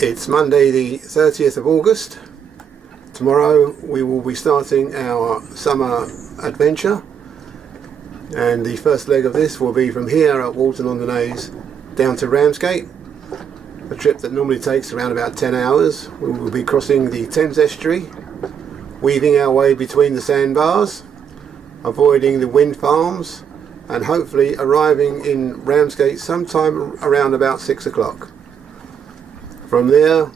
It's Monday the 30th of August. Tomorrow we will be starting our summer adventure, and the first leg of this will be from here at Walton-on-the-Naze down to Ramsgate, a trip that normally takes around about 10 hours. We will be crossing the Thames estuary, weaving our way between the sandbars, avoiding the wind farms, and hopefully arriving in Ramsgate sometime around about 6 o'clock. From there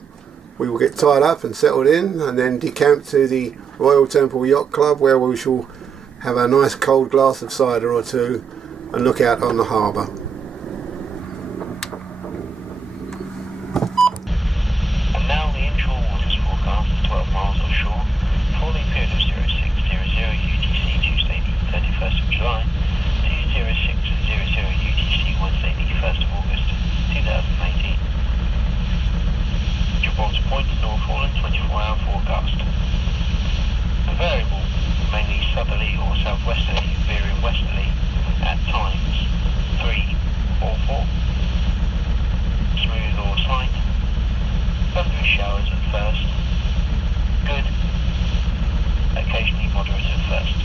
we will get tied up and settled in, and then decamp to the Royal Temple Yacht Club, where we shall have a nice cold glass of cider or two and look out on the harbour. And now the inshore waters forecast 12 miles offshore for the period of 0600 UTC Tuesday the 31st of July to 0600 UTC Wednesday the 1st of August 2018. Gibraltar Point, North Holland, 24-hour forecast. A variable, mainly southerly or southwesterly, veering westerly at times 3 or 4. Smooth or slight. Thundery showers at first. Good. Occasionally moderate at first.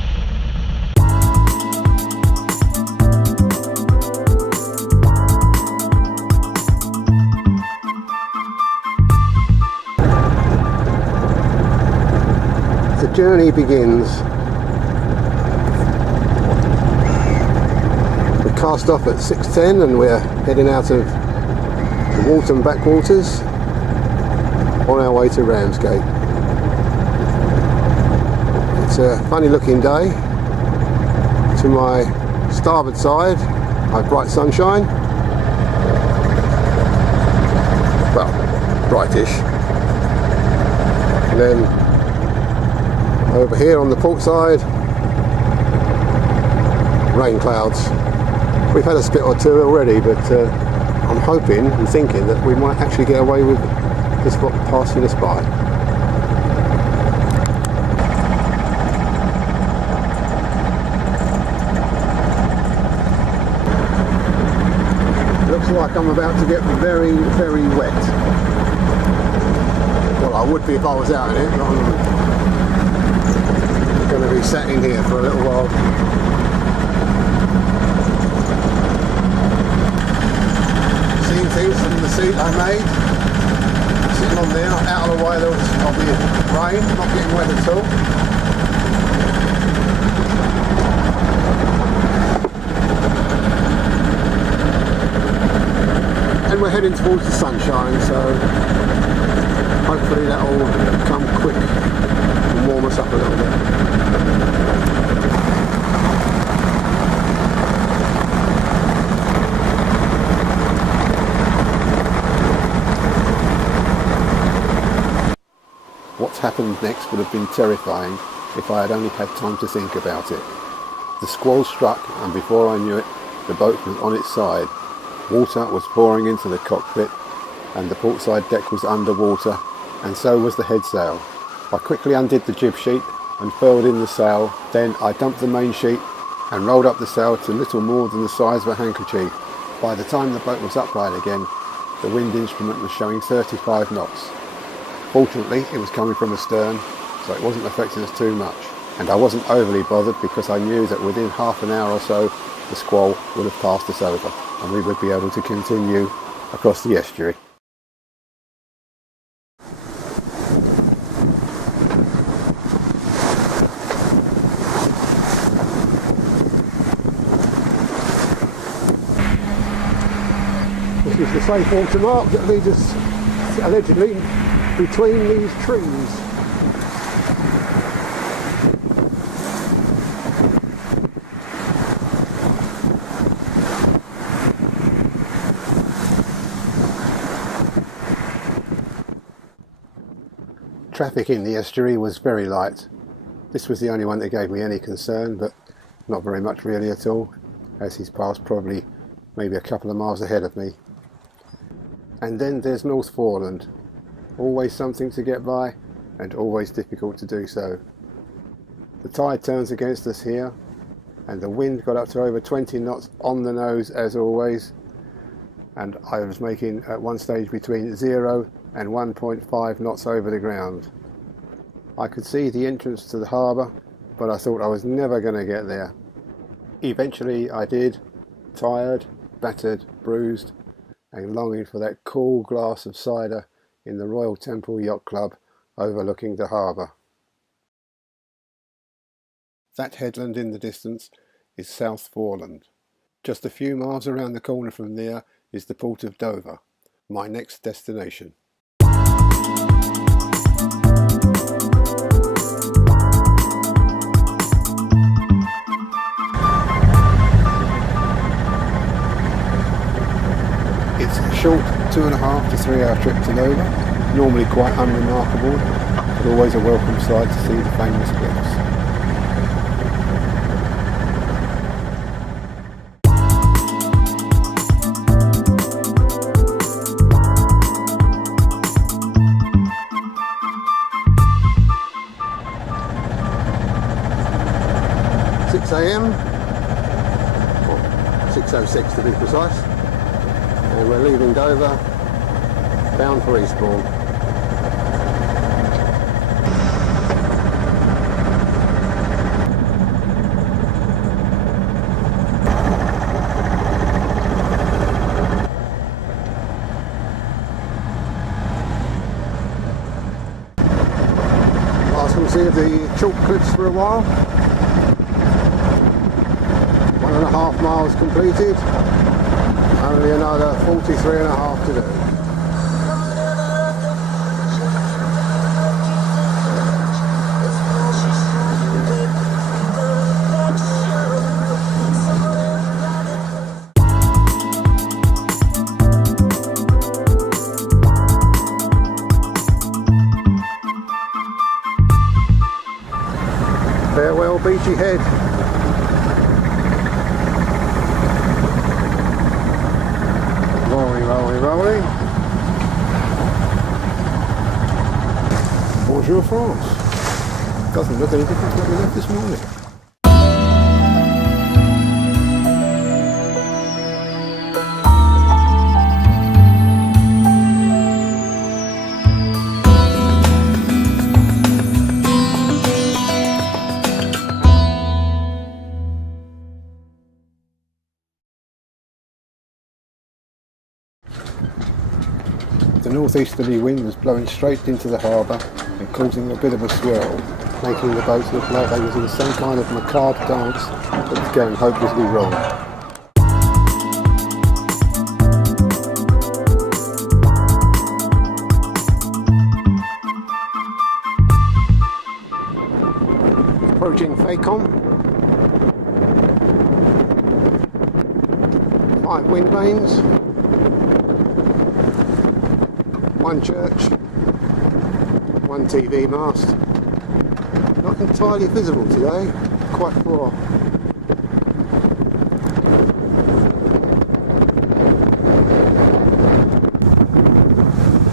The journey begins. We cast off at 6:10 and we're heading out of the Walton backwaters on our way to Ramsgate. It's a funny looking day. To my starboard side I have bright sunshine. Well, brightish. And then over here on the port side, rain clouds. We've had a spit or two already, but I'm hoping and thinking that we might actually get away with this spot passing us by. Looks like I'm about to get very, very wet. Well, I would be if I was out in it, but I'm going to be sat in here for a little while. Seeing things from the seat I made, sitting on there, out of the way of the rain, not getting wet at all. And we're heading towards the sunshine, so hopefully that will come quick and warm us up a little bit. What happened next would have been terrifying if I had only had time to think about it. The squall struck, and before I knew it, the boat was on its side. Water was pouring into the cockpit, and the portside deck was underwater, and so was the headsail. I quickly undid the jib sheet and furled in the sail. Then I dumped the main sheet and rolled up the sail to little more than the size of a handkerchief. By the time the boat was upright again, the wind instrument was showing 35 knots. Fortunately, it was coming from astern, so it wasn't affecting us too much. And I wasn't overly bothered because I knew that within half an hour or so, the squall would have passed us over and we would be able to continue across the estuary. This is the safe water mark that leads us allegedly between these trees. Traffic in the estuary was very light. This was the only one that gave me any concern, but not very much really at all, as he's passed probably maybe a couple of miles ahead of me. And then there's North Foreland. Always something to get by, and always difficult to do so. The tide turns against us here, and the wind got up to over 20 knots on the nose as always, and I was making at one stage between 0 and 1.5 knots over the ground. I could see the entrance to the harbour, but I thought I was never going to get there. Eventually I did, tired, battered, bruised, and longing for that cool glass of cider in the Royal Temple Yacht Club overlooking the harbour. That headland in the distance is South Foreland. Just a few miles around the corner from there is the port of Dover, my next destination. It's a short 2.5 to 3 hour trip to Dover, normally quite unremarkable, but always a welcome sight to see the famous cliffs. AM, or 6:06 to be precise, and we're leaving Dover, bound for Eastbourne. Last we'll see the chalk cliffs for a while. 1.5 miles completed, only another 43.5 to do. Farewell Beachy Head. Rolling. Bonjour France. Doesn't look any different to what we left this morning. The northeasterly wind was blowing straight into the harbour and causing a bit of a swirl, making the boats look like they was in some kind of macabre dance that was going hopelessly wrong. Approaching Facon. 5 wind vanes. 1 church, 1 TV mast. Not entirely visible today, quite far.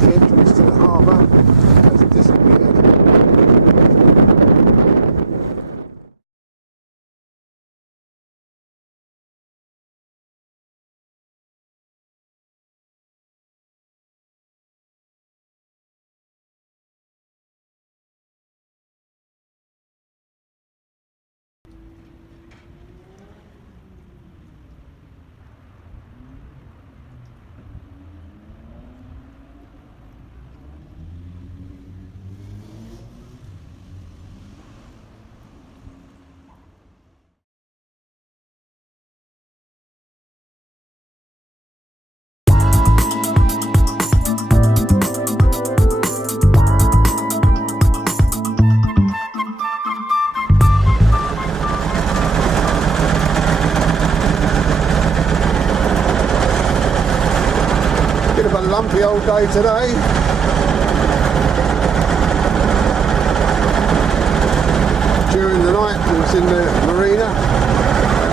The entrance to the harbour has disappeared. Lumpy old day today. During the night it was in the marina,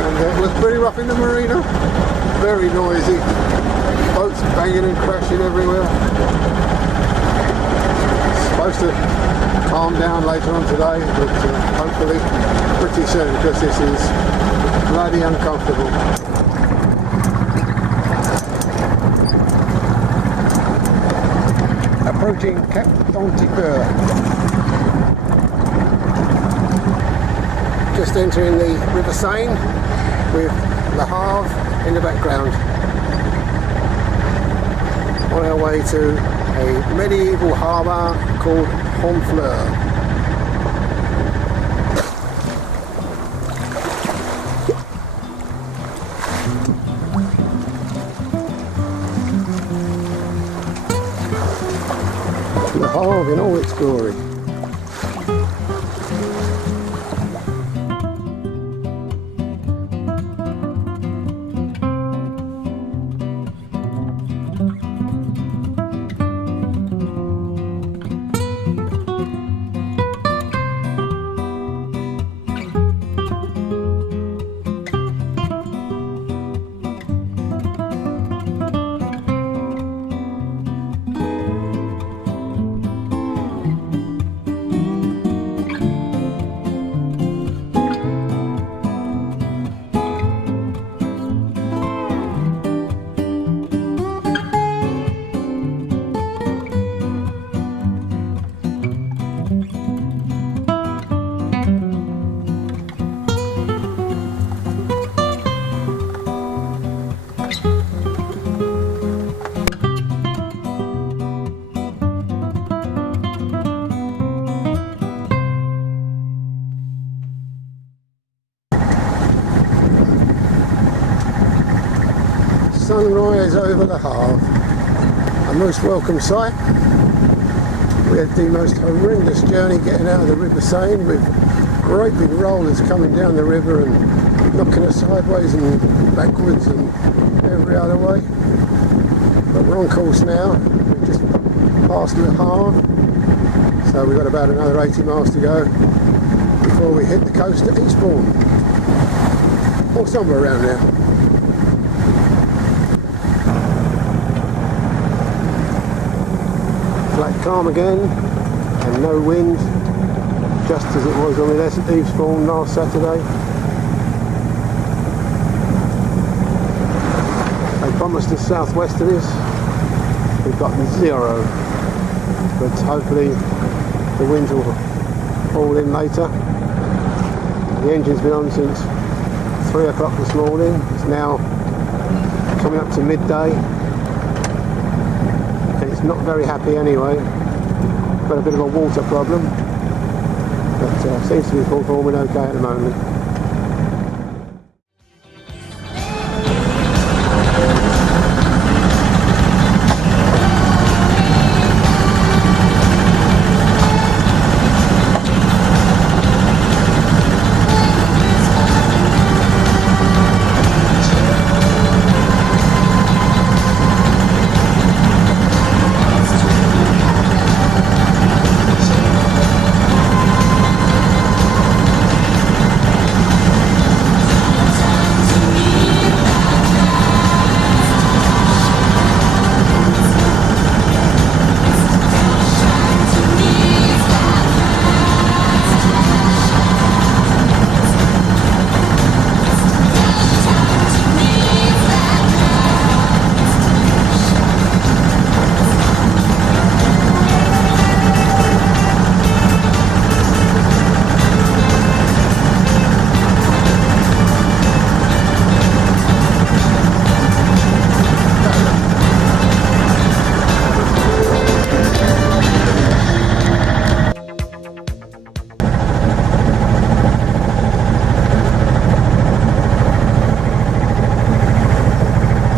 and it was pretty rough in the marina, very noisy, boats banging and crashing everywhere. It's supposed to calm down later on today, but hopefully pretty soon, because this is bloody uncomfortable. approaching Cap d'Antipeur. Just entering the River Seine with Le Havre in the background. On our way to a medieval harbour called Honfleur. Le Havre in all its glory. Sunrise over Le Havre, a most welcome sight. We had the most horrendous journey getting out of the River Seine with great big rollers coming down the river and knocking us sideways and backwards and every other way. But we're on course now. We've just passed Le Havre, so we've got about another 80 miles to go before we hit the coast at Eastbourne, or somewhere around there. Flat calm again and no wind, just as it was when we left Eastbourne last Saturday. They promised us southwesterlies, we've got 0, but hopefully the winds will fall in later. The engine's been on since 3 o'clock this morning, it's now coming up to midday. It's not very happy anyway. Got a bit of a water problem, but seems to be performing okay at the moment.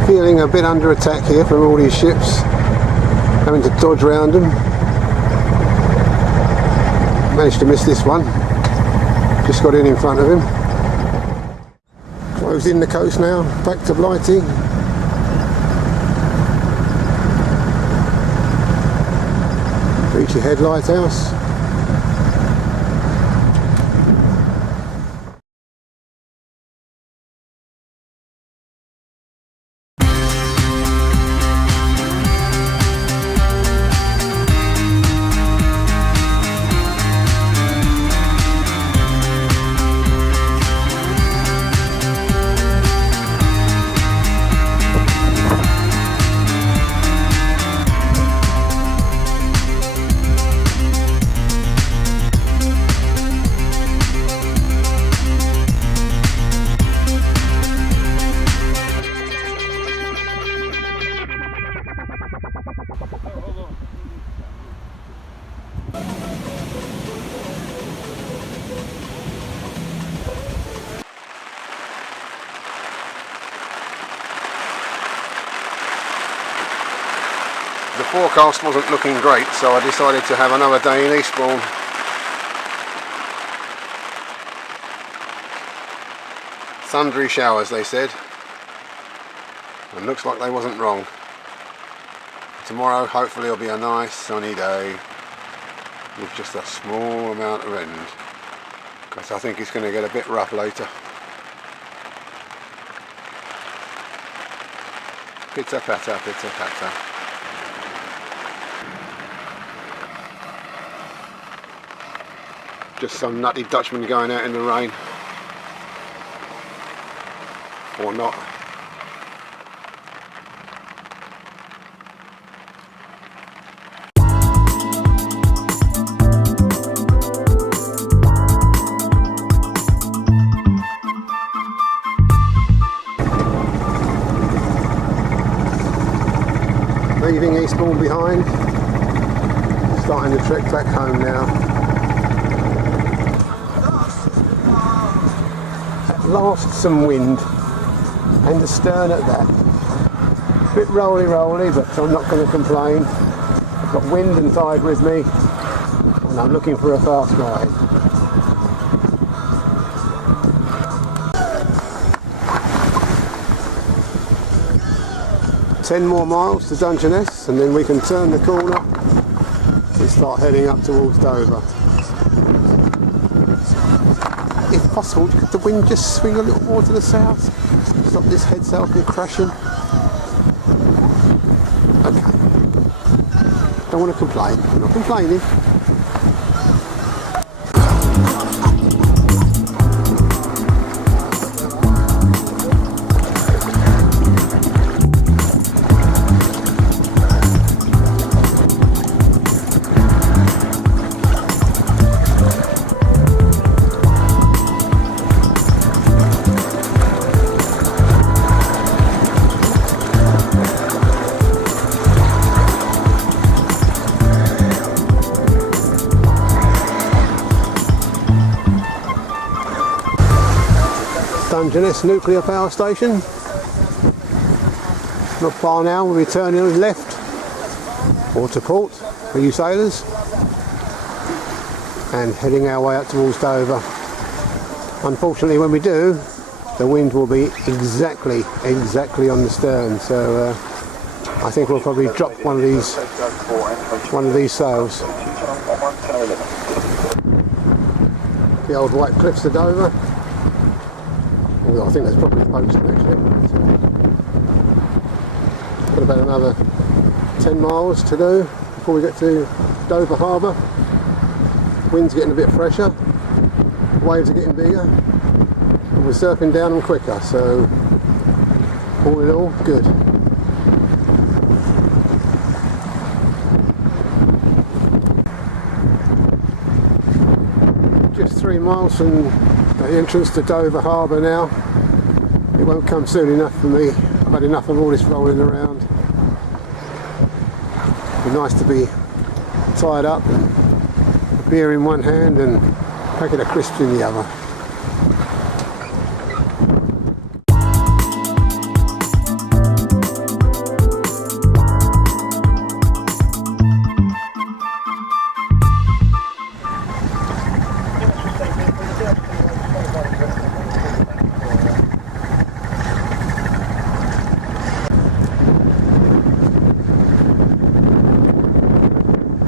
Feeling a bit under attack here from all these ships, having to dodge around them. Managed to miss this one, just got in front of him. Closed in the coast now, back to Blighty. Beachy Head Lighthouse. forecast wasn't looking great, so I decided to have another day in Eastbourne. Thundery showers, they said, and looks like they wasn't wrong. Tomorrow hopefully it'll be a nice sunny day with just a small amount of wind, because I think it's going to get a bit rough later. Pitter patter, pitter patter. Just some nutty Dutchman going out in the rain. Or not. Leaving Eastbourne behind, starting the trek back home now. At last some wind, and the stern at that. A bit rolly, but I'm not going to complain. I've got wind and tide with me, and I'm looking for a fast ride. Ten more miles to Dungeness, and then we can turn the corner and start heading up towards Dover. If possible, could the wind just swing a little more to the south? Stop this head sail from crashing. Okay. Don't want to complain. I'm not complaining. Dungeness nuclear power station. Not far now, we'll be turning left or to port for you sailors, and heading our way up towards Dover. Unfortunately, when we do, the wind will be exactly on the stern, so I think we'll probably drop one of these sails. The old white cliffs of Dover. I think that's probably Folkestone actually. Got about another 10 miles to do before we get to Dover Harbour. Wind's getting a bit fresher, waves are getting bigger, and we're surfing down them quicker, so all in all, good. Just 3 miles from the entrance to Dover Harbour now. It won't come soon enough for me. I've had enough of all this rolling around. It'd be nice to be tied up, a beer in one hand and a packet of crisps in the other.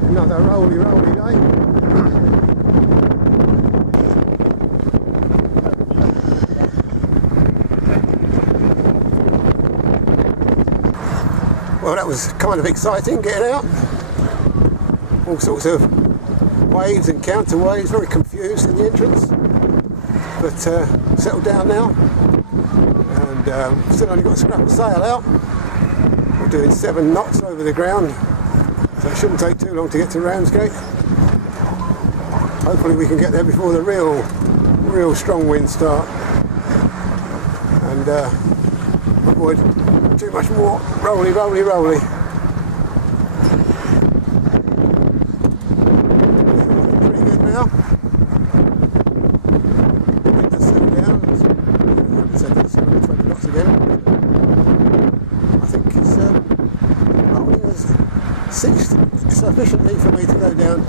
Another rolly day. Well, that was kind of exciting getting out. All sorts of waves and counter waves, very confused in the entrance. But settled down now, and still only got a scrap of sail out. We're doing 7 knots over the ground. So it shouldn't take too long to get to Ramsgate. Hopefully we can get there before the real strong winds start, and avoid too much more rolly. Pretty good now. Wind has settled down. It's 20 knots again. I think it's rolling as sufficiently for me to go down,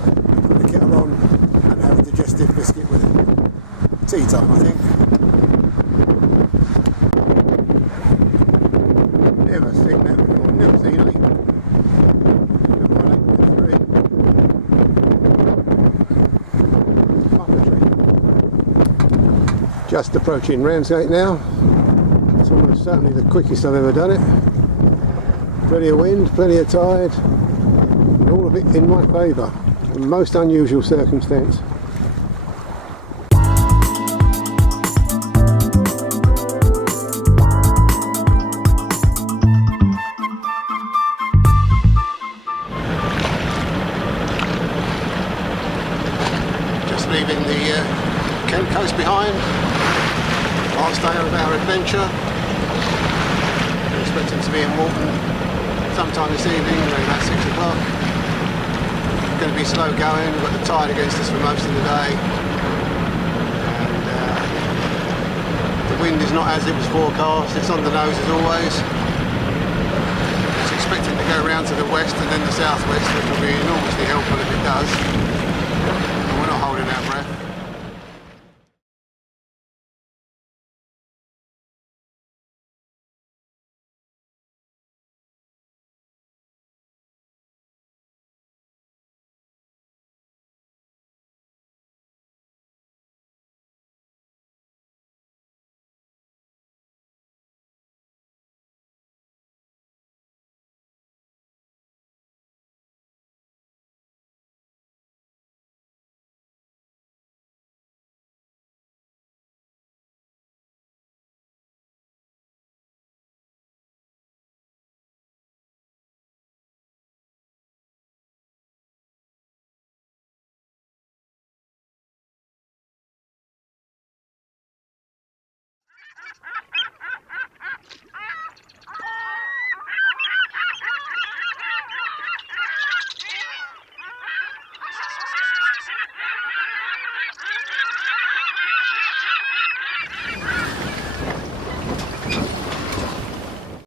put the kettle on and have a digestive biscuit with it. Tea time, I think. Never seen that before, never seen any. Just approaching Ramsgate now. It's almost certainly the quickest I've ever done it. Plenty of wind, plenty of tide, and all of it in my favour. A most unusual circumstance. Just leaving the Kent coast behind. Last day of our adventure. We're expecting to be in Walton sometime this evening, around about 6 o'clock. It's going to be slow going, we've got the tide against us for most of the day. And the wind is not as it was forecast, it's on the nose as always. It's expecting to go round to the west and then the southwest, which will be enormously helpful if it does.